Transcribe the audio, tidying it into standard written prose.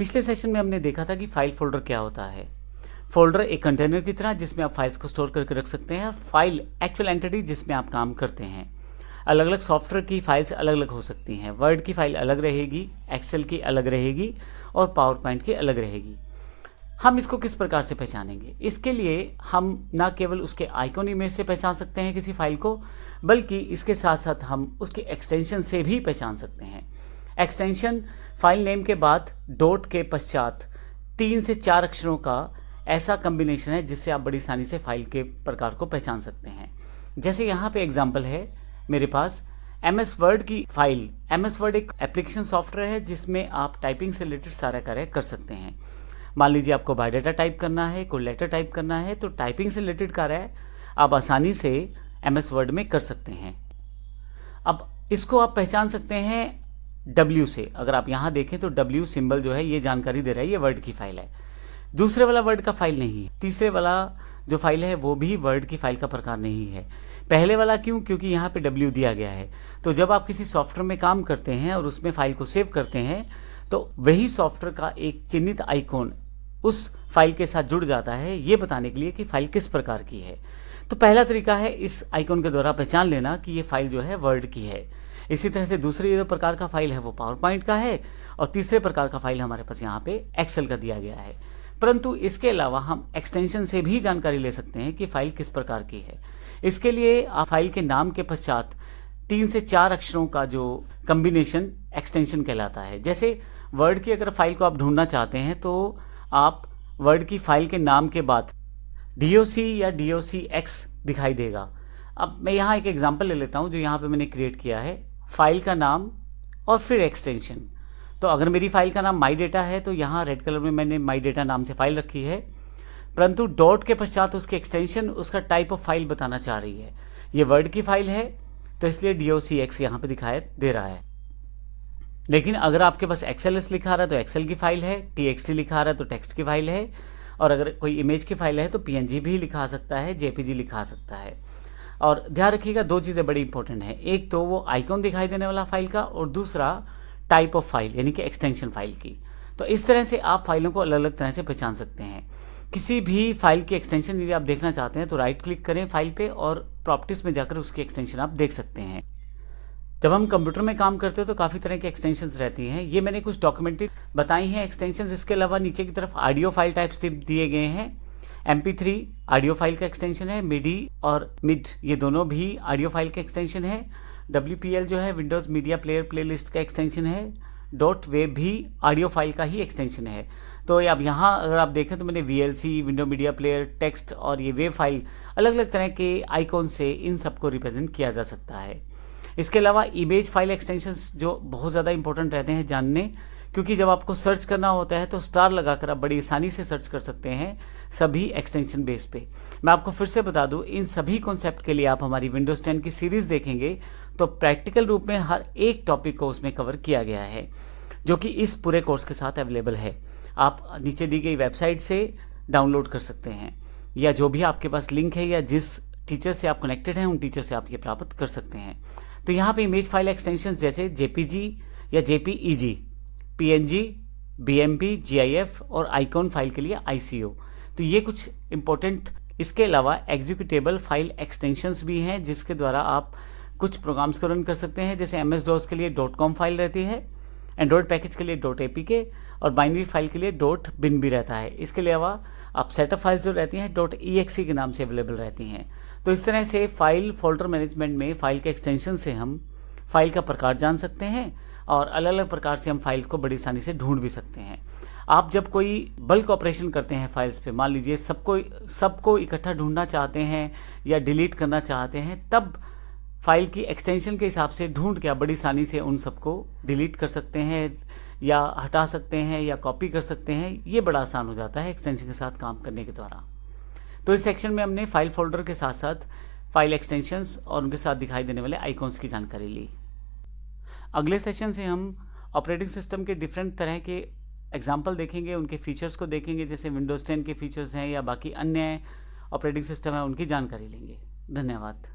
पिछले सेशन में हमने देखा था कि फाइल फोल्डर क्या होता है। फोल्डर एक कंटेनर की तरह जिसमें आप फाइल्स को स्टोर करके रख सकते हैं। फाइल एक्चुअल एंटिटी जिसमें आप काम करते हैं। अलग अलग सॉफ्टवेयर की फाइल्स अलग अलग हो सकती हैं। वर्ड की फाइल अलग रहेगी, एक्सेल की अलग रहेगी और पावर पॉइंट की अलग रहेगी। हम इसको किस प्रकार से पहचानेंगे? इसके लिए हम ना केवल उसके आइकॉन इमेज से पहचान सकते हैं किसी फाइल को, बल्कि इसके साथ साथ हम उसके एक्सटेंशन से भी पहचान सकते हैं। एक्सटेंशन फाइल नेम के बाद डॉट के पश्चात 3 से 4 अक्षरों का ऐसा कॉम्बिनेशन है जिससे आप बड़ी आसानी से फाइल के प्रकार को पहचान सकते हैं। जैसे यहाँ पे एग्जांपल है मेरे पास MS वर्ड की फाइल। MS वर्ड एक एप्लीकेशन सॉफ्टवेयर है जिसमें आप टाइपिंग से रिलेटेड सारा कार्य कर सकते हैं। मान लीजिए आपको बायोडाटा टाइप करना है, कोई लेटर टाइप करना है, तो टाइपिंग से रिलेटेड कार्य आप आसानी से MS वर्ड में कर सकते हैं। अब इसको आप पहचान सकते हैं W से। अगर आप यहाँ देखें तो W सिंबल जो है ये जानकारी दे रहा है ये वर्ड की फाइल है। दूसरे वाला वर्ड का फाइल नहीं है। तीसरे वाला जो फाइल है वो भी वर्ड की फाइल का प्रकार नहीं है। पहले वाला क्यों? क्योंकि यहाँ पे W दिया गया है। तो जब आप किसी सॉफ्टवेयर में काम करते हैं और उसमें फाइल को सेव करते हैं तो वही सॉफ्टवेयर का एक चिन्हित आइकॉन उस फाइल के साथ जुड़ जाता है, ये बताने के लिए कि फाइल किस प्रकार की है। तो पहला तरीका है इस आइकॉन के द्वारा पहचान लेना कि ये फाइल जो है वर्ड की है। इसी तरह से दूसरे जो प्रकार का फाइल है वो पावर पॉइंट का है और तीसरे प्रकार का फाइल हमारे पास यहाँ पे एक्सेल का दिया गया है। परंतु इसके अलावा हम एक्सटेंशन से भी जानकारी ले सकते हैं कि फाइल किस प्रकार की है। इसके लिए आप फाइल के नाम के पश्चात 3 से 4 अक्षरों का जो कॉम्बिनेशन एक्सटेंशन कहलाता है। जैसे वर्ड की अगर फाइल को आप ढूंढना चाहते हैं तो आप वर्ड की फाइल के नाम के बाद DOC या DOCX दिखाई देगा। अब मैं यहाँ एक एग्जांपल ले लेता हूँ जो यहाँ पे मैंने क्रिएट किया है। फाइल का नाम और फिर एक्सटेंशन। तो अगर मेरी फाइल का नाम माई डेटा है तो यहाँ रेड कलर में मैंने माई डेटा नाम से फाइल रखी है, परंतु डॉट के पश्चात उसकी एक्सटेंशन उसका टाइप ऑफ फाइल बताना चाह रही है। ये वर्ड की फाइल है तो इसलिए DOCX यहाँ पे दिखाई दे रहा है। लेकिन अगर आपके पास XLS लिखा रहा है तो एक्सेल की फाइल है, TXT लिखा रहा है तो टेक्स्ट की फाइल है, और अगर कोई इमेज की फाइल है तो PNG भी लिखा सकता है, JPG लिखा सकता है। और ध्यान रखिएगा दो चीज़ें बड़ी इंपॉर्टेंट हैं। एक तो वो आइकॉन दिखाई देने वाला फाइल का और दूसरा टाइप ऑफ फाइल यानी कि एक्सटेंशन फाइल की। तो इस तरह से आप फाइलों को अलग अलग तरह से पहचान सकते हैं। किसी भी फाइल की एक्सटेंशन यदि आप देखना चाहते हैं तो राइट क्लिक करें फाइल पे और प्रॉपर्टीज में जाकर उसकी एक्सटेंशन आप देख सकते हैं। जब हम कंप्यूटर में काम करते हैं तो काफ़ी तरह की एक्सटेंशंस रहती हैं। ये मैंने कुछ डॉक्यूमेंट्री बताई हैं एक्सटेंशंस। इसके अलावा नीचे की तरफ ऑडियो फाइल टाइप्स दिए गए हैं। MP3 ऑडियो फाइल का एक्सटेंशन है। MIDI और MID ये दोनों भी ऑडियो फाइल का एक्सटेंशन है। WPL जो है विंडोज़ मीडिया प्लेयर प्लेलिस्ट का एक्सटेंशन है। .web भी ऑडियो फाइल का ही एक्सटेंशन है। तो अब यहाँ अगर आप देखें तो मैंने VLC, window media player, text और ये वेब फाइल अलग अलग तरह के आइकॉन से इन सबको रिप्रेजेंट किया जा सकता है। इसके अलावा इमेज फाइल एक्सटेंशंस जो बहुत ज़्यादा इंपॉर्टेंट रहते हैं जानने, क्योंकि जब आपको सर्च करना होता है तो स्टार लगाकर आप बड़ी आसानी से सर्च कर सकते हैं सभी एक्सटेंशन बेस पे। मैं आपको फिर से बता दूं, इन सभी कॉन्सेप्ट के लिए आप हमारी विंडोज़ 10 की सीरीज़ देखेंगे तो प्रैक्टिकल रूप में हर एक टॉपिक को उसमें कवर किया गया है जो कि इस पूरे कोर्स के साथ अवेलेबल है। आप नीचे दी गई वेबसाइट से डाउनलोड कर सकते हैं या जो भी आपके पास लिंक है या जिस टीचर से आप कनेक्टेड हैं उन टीचर से आप ये प्राप्त कर सकते हैं। तो यहाँ पे इमेज फाइल एक्सटेंशंस जैसे JPG या JPEG, PNG, BMP, GIF और आइकॉन फाइल के लिए ICO। तो ये कुछ इंपॉर्टेंट। इसके अलावा एग्जीक्यूटेबल फाइल एक्सटेंशंस भी हैं जिसके द्वारा आप कुछ प्रोग्राम्स को रन कर सकते हैं। जैसे MS-DOS के लिए .com फाइल रहती है, एंड्रॉयड पैकेज के लिए .apk और बाइनरी फाइल के लिए .bin भी रहता है। इसके अलावा आप सेटअप फाइल्स जो रहती हैं .exe के नाम से अवेलेबल रहती हैं। तो इस तरह से फाइल फोल्डर मैनेजमेंट में फाइल के एक्सटेंशन से हम फाइल का प्रकार जान सकते हैं और अलग अलग प्रकार से हम फाइल्स को बड़ी आसानी से ढूंढ भी सकते हैं। आप जब कोई बल्क ऑपरेशन करते हैं फाइल्स पे, मान लीजिए सबको इकट्ठा ढूंढना चाहते हैं या डिलीट करना चाहते हैं, तब फाइल की एक्सटेंशन के हिसाब से ढूंढ के आप बड़ी आसानी से उन सबको डिलीट कर सकते हैं या हटा सकते हैं या कॉपी कर सकते हैं। ये बड़ा आसान हो जाता है एक्सटेंशन के साथ काम करने के द्वारा। तो इस सेक्शन में हमने फाइल फोल्डर के साथ साथ फाइल एक्सटेंशंस और उनके साथ दिखाई देने वाले आइकॉन्स की जानकारी ली। अगले सेशन से हम ऑपरेटिंग सिस्टम के डिफरेंट तरह के एग्जाम्पल देखेंगे, उनके फीचर्स को देखेंगे, जैसे विंडोज़ 10 के फीचर्स हैं या बाकी अन्य ऑपरेटिंग सिस्टम है उनकी जानकारी लेंगे। धन्यवाद।